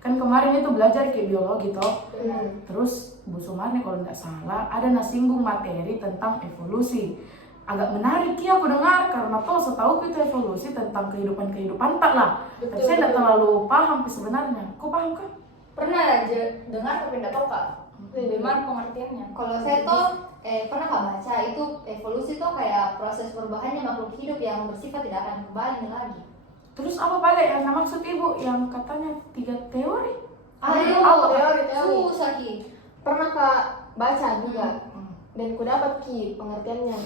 kan kemarin itu belajar ke biologi toh. Terus Bu Sumarni kalau tidak salah ada nasinggung materi tentang evolusi. Agak menarik ya aku dengar karena toh setahu itu evolusi tentang kehidupan tak lah. Tapi saya tidak terlalu paham sebenarnya. Kau paham kan? Pernah aja dengar tapi tidak tahu kak. Gimana pengertiannya? Kalau saya tuh pernah nggak baca itu evolusi tuh kayak proses perubahannya makhluk hidup yang bersifat tidak akan kembali lagi. Terus apa balik yang maksud ibu yang katanya 3 teori? Teori. Susah Ki. Pernah kak baca juga dan ku dapat Ki pengertiannya.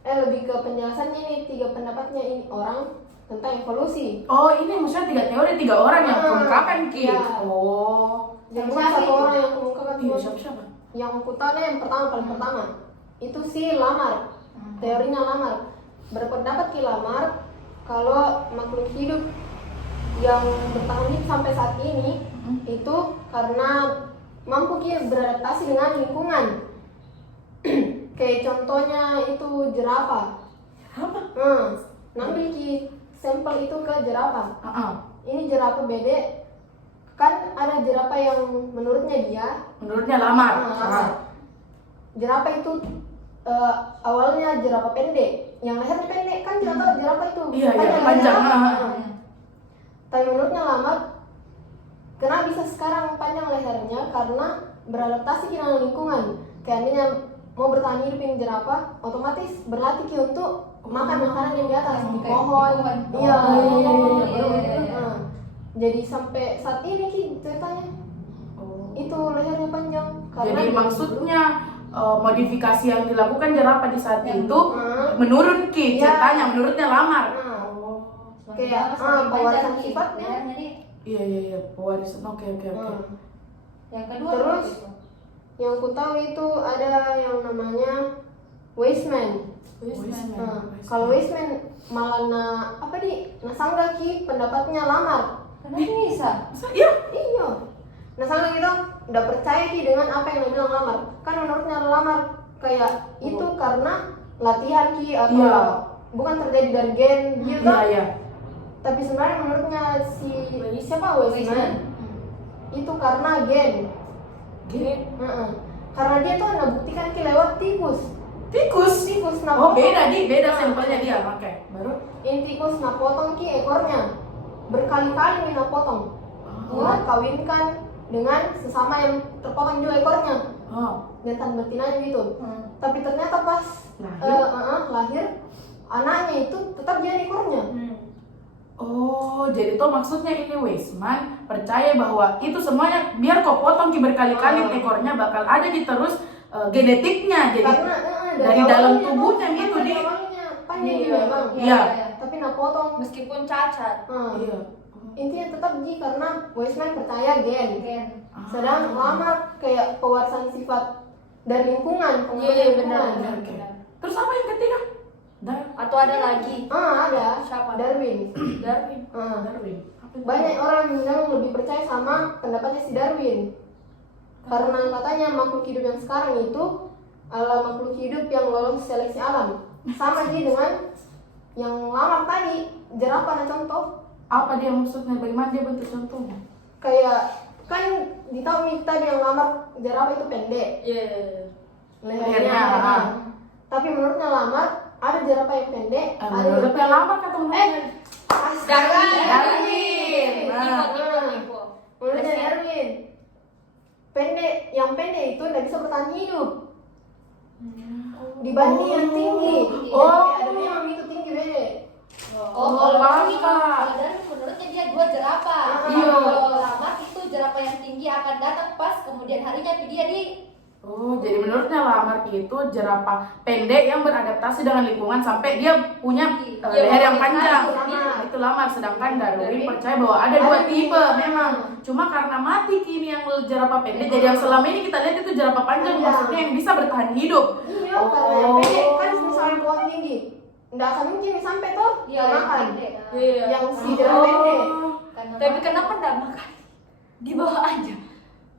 Lebih ke penjelasannya nih 3 pendapatnya ini orang tentang evolusi. Oh ini maksudnya 3 teori 3 orang yang kemukakan Ki. Iya. Oh. Jadi satu orang yang kemukakan Iya cuma siapa? yang ku tahu yang paling pertama itu si Lamar. Teorinya Lamar. Berpendapat Ki Lamar kalau makhluk hidup yang bertahan hidup sampai saat ini itu karena mampu Ki beradaptasi dengan lingkungan. Kayak contohnya itu jerapah. Ngambil Ki sampel itu ke jerapah. Ini jerapah bede. Kan ada jerapah yang menurutnya Lamar. Jerapah itu awalnya jerapah pendek, yang lehernya pendek kan kita tahu jerapah itu Iya, panjang. Tapi menurutnya Lamar, kenapa bisa sekarang panjang lehernya? Karena beradaptasi dengan lingkungan. Kayaknya mau bertahan hidup ini jerapah, otomatis berlatih untuk makan makanan yang di atas di pohon. Iya. Jadi sampai saat ini Ki ceritanya itu lehernya panjang. Jadi maksudnya modifikasi yang dilakukan jerapah di saat itu menurun Ki ceritanya, menurutnya Lamar. Kayak pewarisan sifatnya. Iya pewarisan. Oke. Yang kedua Terus yang ku tahu itu ada yang namanya Weismann. Kalau Weismann malah nasangga Ki pendapatnya Lamar. kenapa bisa? Iya. Nasangga gitu udah percaya Ki dengan apa yang dibilang Lamar. Kan menurutnya Lamar kayak itu karena latihan Ki atau bukan terjadi dari gen gitu. Iya. Tapi sebenarnya menurutnya siapa Weismann itu karena gen. Karena dia tuh ngebuktikan Ki lewat tikus. Oh beda sampelnya dia. Oke. Baru Ini tikus potong Ki ekornya berkali-kali potong. Kawinkan dengan sesama yang terpotong juga ekornya. Jantan betinanya gitu. Tapi ternyata pas lahir anaknya itu tetap jadi ekornya. Oh, jadi tuh maksudnya ini Weismann percaya bahwa itu semuanya biar kau potong Ki berkali-kali ekornya bakal ada di terus genetiknya. Jadi Karena dari dalam tubuhnya gitu di di. awalnya panjang memang. Iya. Tapi potong. Meskipun cacat. Iya. Intinya tetap karena Weismann percaya gen. Sedang Lamar kayak pewarisan sifat dari lingkungan. Iya benar. Terus apa yang ketiga? Atau ada lagi? Ada. Siapa? Darwin. Darwin. Banyak orang yang lebih percaya sama pendapatnya si Darwin. Karena katanya makhluk hidup yang sekarang itu adalah makhluk hidup yang lolos seleksi alam. Sama aja dengan yang Lamar tadi, jerapah contoh. Apa dia maksudnya? Bagaimana dia bentuk contohnya? Kayak kan ditahu nih tadi yang Lamar jerapah itu pendek. Iya. Lehernya. Tapi menurutnya Lamar ada jerapah yang pendek. Menurutnya Lamar kata menurutnya. Darwin. Menurutnya Darwin. Yang pendek itu tidak bisa bertahan hidup dibanding yang tinggi. Ada memang itu tinggi beda. Kalau Darwin menurutnya dia 2 jerapah. Kalau Lamar itu jerapah yang tinggi akan datang pas kemudian harinya dia di. Jadi menurutnya Lamar itu jerapah pendek yang beradaptasi dengan lingkungan sampai dia punya leher yang panjang. Itu Lamar. Sedangkan Darwin percaya bahwa ada 2 tipe memang. Cuma karena mati kini yang jerapah pendek, jadi yang selama ini kita lihat itu jerapah panjang maksudnya yang bisa bertahan hidup. Karena yang pendek kan misalnya pohon tinggi, nggak akan mungkin sampai tuh makan. Yang si jerapah pendek. Tapi kenapa nggak makan? Di bawah aja.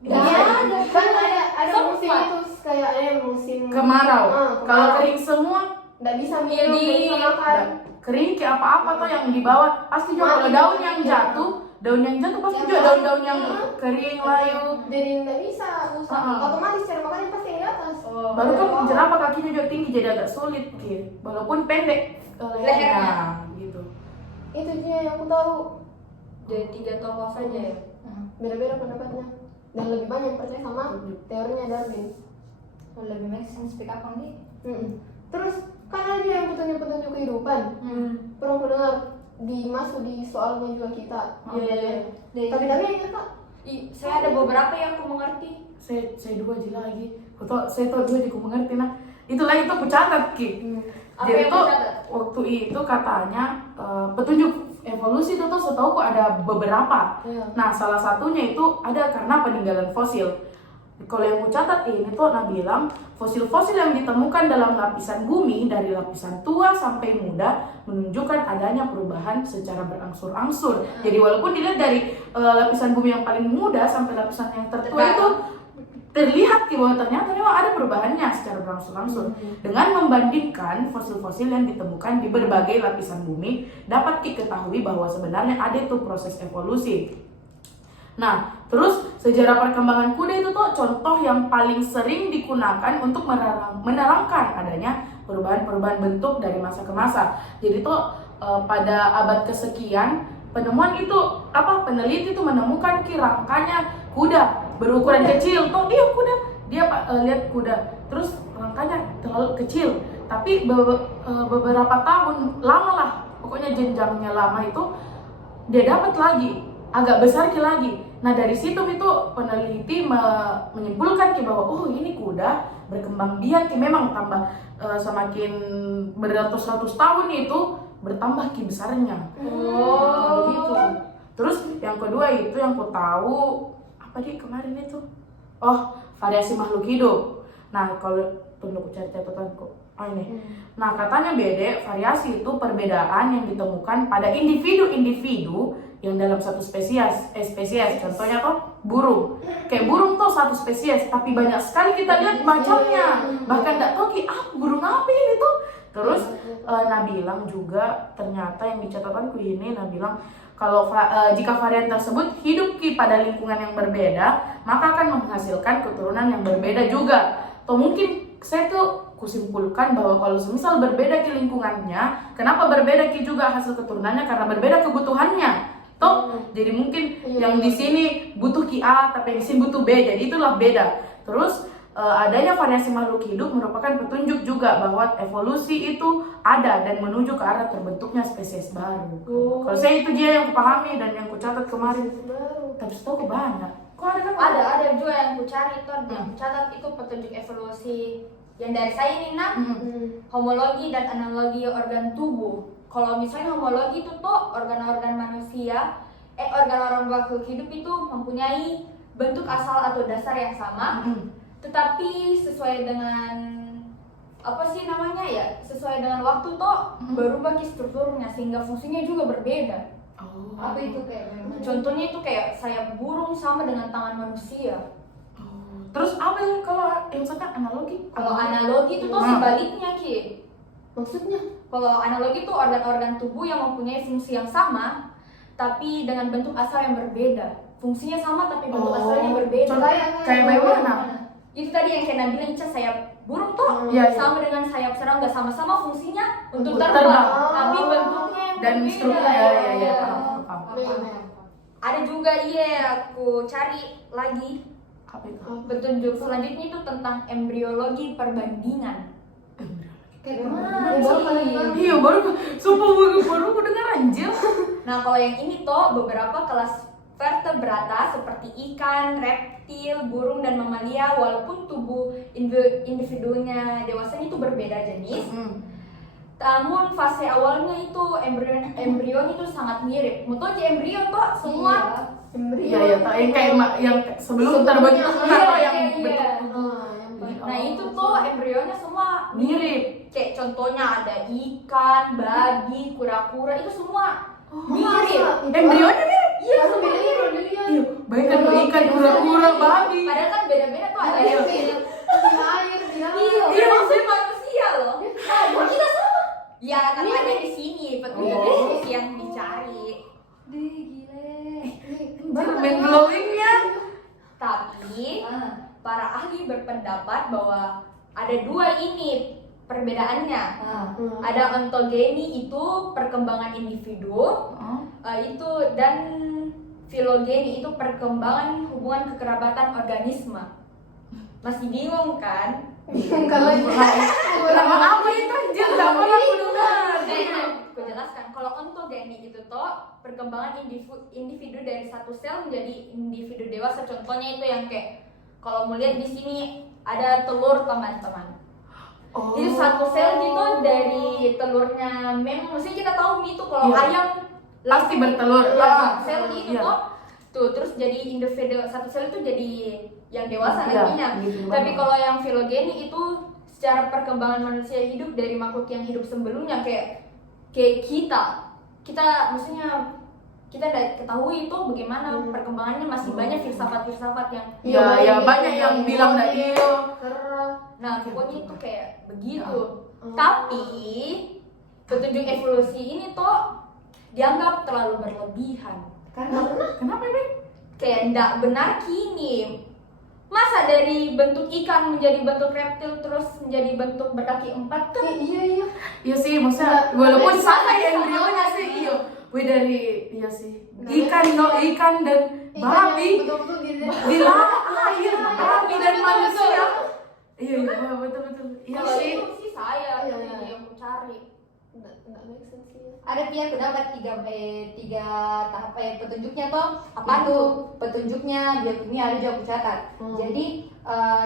Kan ada musim itu kayak musim kemarau. Kalau kering semua nggak bisa minum, nggak bisa makan. Kering kayak apa-apa tuh yang di bawah pasti juga kalau daun yang jatuh daun yang jatuh pasti juga daun-daun yang kering layu. Jadi nggak bisa, otomatis cara makannya pasti yang di atas. Baru kan jerapah kakinya juga tinggi jadi agak sulit gitu. Walaupun pendek lehernya gitu. Itu dia yang aku tahu. Dari 3 tokoh saja ya. Beda-beda pendapatnya dan lebih banyak percaya sama teorinya Darwin. Lebih make sense pick up on nih. Terus kan ada yang petunjuk-petunjuk kehidupan. Pernah aku dengar dimasuk di soalnya juga kita. Tapi yang kata, Saya ada beberapa yang aku mengerti. Saya 2 aja lagi. Saya tahu 2 aja aku mengerti nah. Itu lagi tuh aku catat Ki. Apa Jadi yang tuh dicatat? waktu itu katanya petunjuk evolusi itu tuh setahu kok ada beberapa. Nah salah satunya itu ada karena peninggalan fosil. Kalau yang aku catat ini tuh Nah bilang fosil-fosil yang ditemukan dalam lapisan bumi dari lapisan tua sampai muda menunjukkan adanya perubahan secara berangsur-angsur. Jadi walaupun dilihat dari lapisan bumi yang paling muda sampai lapisan yang tertua itu terlihat bahwa ternyata memang ada perubahannya secara berangsur-angsur. Dengan membandingkan fosil-fosil yang ditemukan di berbagai lapisan bumi, dapat diketahui bahwa sebenarnya ada itu proses evolusi. Nah, terus sejarah perkembangan kuda itu tuh contoh yang paling sering digunakan untuk menerangkan adanya perubahan-perubahan bentuk dari masa ke masa. Jadi tuh pada abad kesekian penemuan itu peneliti itu menemukan rangkanya kuda berukuran kecil. Tuh dia kuda, dia lihat kuda, terus rangkanya terlalu kecil. Tapi beberapa tahun lama lah, pokoknya jenjangnya lama itu dia dapat lagi agak besar lagi. Nah dari situ itu peneliti menyimpulkan bahwa oh ini kuda berkembang biak memang tambah semakin beratus-ratus tahun itu bertambah besarnya. Begitu. Terus yang kedua itu yang ku tahu kemarin itu variasi makhluk hidup. Nah kalau tunggu cari catatanku. Ini. Nah katanya variasi itu perbedaan yang ditemukan pada individu-individu yang dalam satu spesies. Contohnya tuh burung. Kayak burung tuh satu spesies, tapi banyak sekali kita lihat macamnya. Bahkan nggak tahu burung apa ini tuh. Terus Nah bilang juga ternyata yang dicatatanku ini Nah bilang kalau jika varian tersebut hidup pada lingkungan yang berbeda, maka akan menghasilkan keturunan yang berbeda juga. Atau mungkin saya tuh kusimpulkan bahwa kalau semisal berbeda lingkungannya, kenapa berbeda juga hasil keturunannya? Karena berbeda kebutuhannya. Jadi mungkin yang di sini butuh A, tapi yang di sini butuh B. Jadi itulah beda. Terus adanya variasi makhluk hidup merupakan petunjuk juga bahwa evolusi itu ada dan menuju ke arah terbentuknya spesies baru. Kalau saya itu dia yang kupahami dan yang kucatat kemarin. Tapi setahu banyak. Kok ada kan? Ada juga yang kucari tuh, yang kucatat itu petunjuk evolusi. Yang dari saya ini homologi dan analogi organ tubuh. Kalau misalnya homologi itu tuh organ-organ manusia, organ-organ makhluk hidup itu mempunyai bentuk asal atau dasar yang sama, tetapi sesuai dengan sesuai dengan waktu tuh berubah strukturnya sehingga fungsinya juga berbeda. Apa itu kayak gimana? Contohnya itu kayak sayap burung sama dengan tangan manusia. Terus apa ya kalau yang misalkan analogi? Kalau analogi itu tuh sebaliknya Ki. Maksudnya? Kalau analogi itu organ-organ tubuh yang mempunyai fungsi yang sama, tapi dengan bentuk asal yang berbeda. Fungsinya sama tapi bentuk asalnya berbeda. Kayak bagaimana? Itu tadi yang kayak Nabila Ica sayap burung tuh sama dengan sayap serangga, sama-sama fungsinya untuk terbang, tapi bentuknya yang dan berbeda. strukturnya paham. Ada juga aku cari lagi. Apa itu? Petunjuk selanjutnya itu tentang embriologi perbandingan. Kayak gimana? Iya baru aku dengar anjir. Nah kalau yang ini tuh beberapa kelas vertebrata seperti ikan, reptil, burung dan mamalia, walaupun tubuh individunya dewasa itu berbeda jenis, namun fase awalnya itu embrio itu sangat mirip. Mutu aja embrio tuh semua. Iya, yang sebelum terbentuk atau yang bentuk. Nah itu tuh embrionya semua mirip. Kayak contohnya ada ikan, babi, kura-kura itu semua mirip. Embrionya mirip. Iya, semua mirip. Iya, baik kan ikan, kura-kura, babi. Padahal kan beda-beda tuh ada yang mirip. Iya, maksudnya manusia loh. Kok kita sama? Ya, kan ada di sini petunjuk evolusi yang dicari. Gile. blowingnya. Tapi Ah. para ahli berpendapat bahwa ada dua ini perbedaannya. Ah. Ada ontogeni itu perkembangan individu, itu dan filogeni itu perkembangan hubungan kekerabatan organisme. Masih bingung kan? Kalau Nama apa itu anjir? Nama aku dengar. Aku jelaskan. Kalau ontogeni itu toh perkembangan individu dari satu sel menjadi individu dewasa. Contohnya itu yang kayak kalau mau lihat di sini ada telur teman-teman. Oh. Itu satu sel gitu dari telurnya memang maksudnya kita tahu mie itu kalau Iya. ayam Pasti bertelur. ya, sel itu Iya. tuh terus jadi individu satu sel itu jadi yang dewasa Iya, nantinya. gitu Tapi banget. kalau yang filogeni itu secara perkembangan manusia hidup dari makhluk yang hidup sebelumnya kayak kita maksudnya kita tidak ketahui itu bagaimana perkembangannya, masih banyak filsafat-filsafat yang Ya banyak yang bilang dari itu. nah pokoknya itu kayak begitu. Tapi petunjuk evolusi ini tuh dianggap terlalu berlebihan. Karena Kenapa ini? Kayak tidak benar kini. Masa dari bentuk ikan menjadi bentuk reptil terus menjadi bentuk berkaki 4 kan? iya. Iya sih, maksudnya walaupun sama ya embrionya sih, iya. Wih dari iya sih. Ikan dan babi. Betul-betul gitu. Di air, babi dan manusia. Iya, betul. Iya Kalau sih. itu sih saya Iya, yang iya. aku cari. Nggak make sense sih. ada pihak pendapat tiga tahap petunjuknya toh. Apaan Itu tuh? petunjuknya biokimia ada juga aku catat. Jadi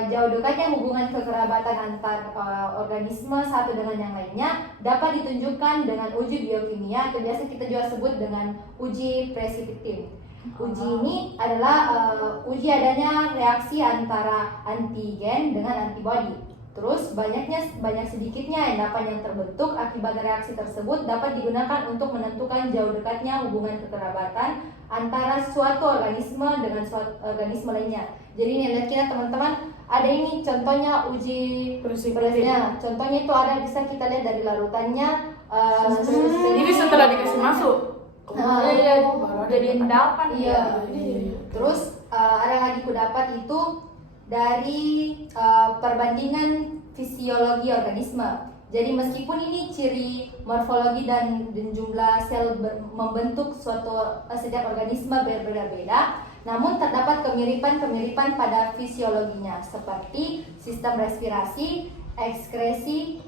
jauh dekatnya hubungan kekerabatan antar organisme satu dengan yang lainnya dapat ditunjukkan dengan uji biokimia atau biasa kita juga sebut dengan uji preskriptif. Uji ini adalah uji adanya reaksi antara antigen dengan antibodi. Terus banyak sedikitnya endapan yang terbentuk akibat reaksi tersebut dapat digunakan untuk menentukan jauh dekatnya hubungan kekerabatan antara suatu organisme dengan suatu organisme lainnya. Jadi nih lihat kita teman-teman, ada ini contohnya uji preskriptifnya. Contohnya itu ada bisa kita lihat dari larutannya. Ini setelah dikasih masuk. Iya, baru ada jadi yang endapan Iya. ya. Terus ada lagi kudapat itu dari perbandingan fisiologi organisme. Jadi meskipun ini ciri morfologi dan jumlah sel membentuk suatu setiap organisme berbeda-beda, namun terdapat kemiripan-kemiripan pada fisiologinya seperti sistem respirasi, ekskresi,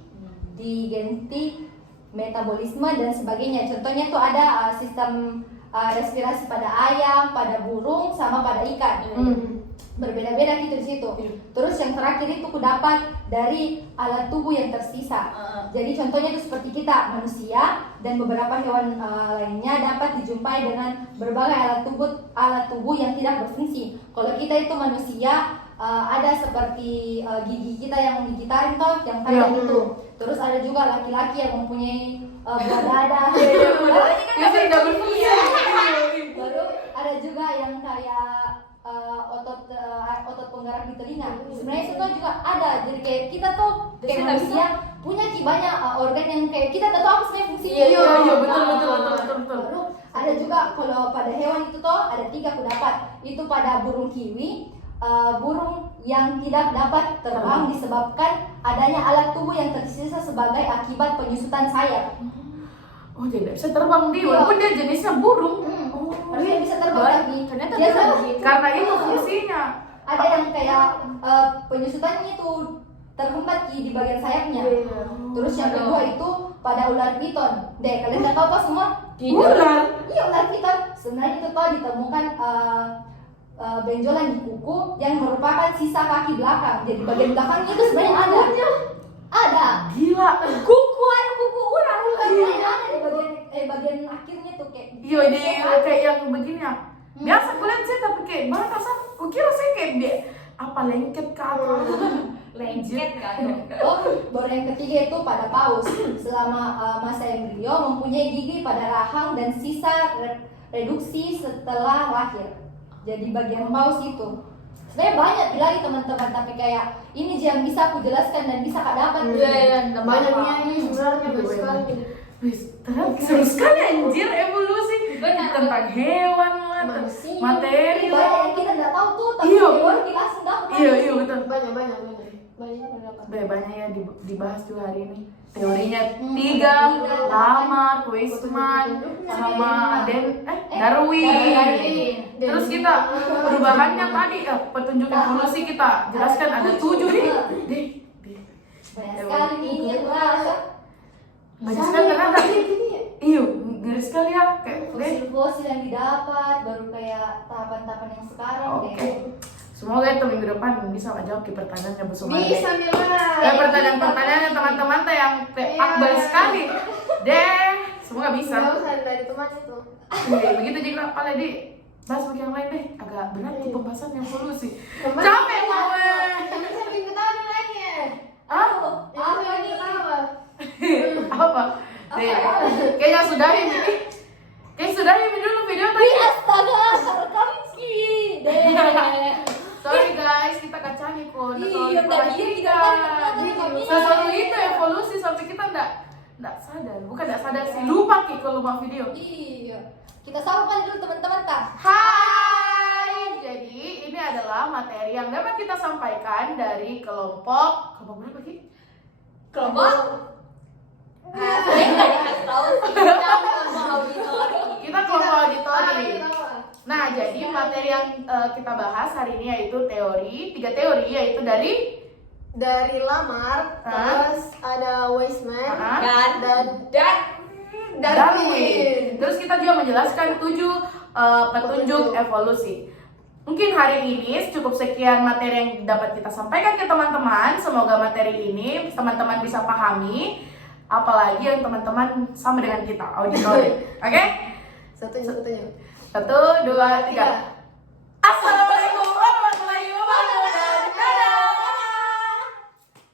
digestif, metabolisme dan sebagainya. Contohnya tuh ada sistem respirasi pada ayam, pada burung, sama pada ikan. Berbeda-beda gitu di situ. Terus yang terakhir itu kudapat dari alat tubuh yang tersisa. Jadi contohnya itu seperti kita manusia dan beberapa hewan lainnya dapat dijumpai dengan berbagai alat tubuh yang tidak berfungsi. Kalau kita itu manusia ada seperti gigi kita yang digitarin toh, yang kayak gitu. Terus ada juga laki-laki yang mempunyai buah dada. Ya sih, nggak berfungsi. Baru ada juga yang kayak otot penggerak di telinga. Sebenarnya itu tuh juga ada. Jadi kayak kita tuh kayak manusia punya banyak organ yang kayak kita tak tahu apa sebenarnya fungsinya. Iya, betul. Baru ada juga kalau pada hewan itu tuh ada 3 kudapat. Itu pada burung kiwi, burung yang tidak dapat terbang disebabkan adanya alat tubuh yang tersisa sebagai akibat penyusutan sayap. Oh, jadi nggak bisa terbang dia, walaupun dia jenisnya burung. Harusnya bisa terbang Baik. tapi Ternyata dia bisa salah. begitu. Karena itu fungsinya. Ada yang kayak penyusutannya itu terhembat di bagian sayapnya. Terus yang kedua itu pada ular piton. Kalian udah tahu toh semua? Ular. Iya, ular piton. Sebenarnya itu toh ditemukan benjolan di kuku yang merupakan sisa kaki belakang. Jadi bagian belakangnya itu sebenarnya ada. Gila. Kuku ular. Sebenarnya ada di bagian akhirnya tuh kayak. Iya, di kayak yang begini ya. Biasa kulihat saya tapi kayak mana kasar. Kukira saya kayak apa lengket ke atas. Lengket kan. Baru yang ketiga itu pada paus. Selama masa embrio mempunyai gigi pada rahang dan sisa reduksi setelah lahir. Jadi bagian paus itu. Sebenarnya banyak lagi teman-teman, tapi kayak ini yang bisa aku jelaskan dan bisa kak dapat. Iya, Banyaknya ini sebenarnya banyak sekali. Seru sekali anjir evolusi. Benar. Tentang hewan lah, Manusia. materi Banyak Iya betul. banyak pendapat. Banyak ya dibahas juga hari ini. Teorinya 3, Lamarck, Weismann, sama Darwin. Terus kita perubahannya tadi petunjuk evolusi kita jelaskan ada 7 nih. Banyak sekali nih ya ternyata. Banyak sekali ternyata. Iya, ngeri sekali ya kayak Fosil-fosil yang didapat baru kayak tahapan-tahapan yang sekarang Oke. Semoga itu minggu depan bisa menjawab ke pertanyaannya Bu Sumarde. Bisa Mila. Dan pertanyaan-pertanyaannya teman-teman teh yang akbar sekali. Deh, semoga bisa. Jauh dari teman itu. Iya, begitu juga Pak Ledi. Bahas bagian yang lain deh, agak berat tuh pembahasan evolusi. Kemarin- Capek mau Ini sampai ketawa nanya. Apa nih? apa? Deh, kayaknya sudahi ini. Kayak sudahi ini dulu video tadi. Astaga, rekam sih. Deh. Sorry guys, kita kacangin kok. Iya, udah dia kita kan Sesuatu itu evolusi sampai kita enggak sadar. Bukan enggak sadar sih, lupa Ki kalau mau video. Iya. Kita sapa dulu teman-teman tak? Hai, jadi ini adalah materi yang dapat kita sampaikan dari kelompok berapa Ki? Kelompok? Saya nggak dikasih tahu sih. Kita kelompok auditori. Kita kelompok auditori. Ketawa. Nah, jadi materi yang kita bahas hari ini yaitu 3 teori yaitu dari Lamarck, terus ada Weismann dan Darwin. Terus kita juga menjelaskan 7 petunjuk evolusi. Mungkin hari ini cukup sekian materi yang dapat kita sampaikan ke teman-teman. Semoga materi ini teman-teman bisa pahami. Apalagi yang teman-teman sama dengan kita, auditori. Oke? Satunya. 1, 2, 3.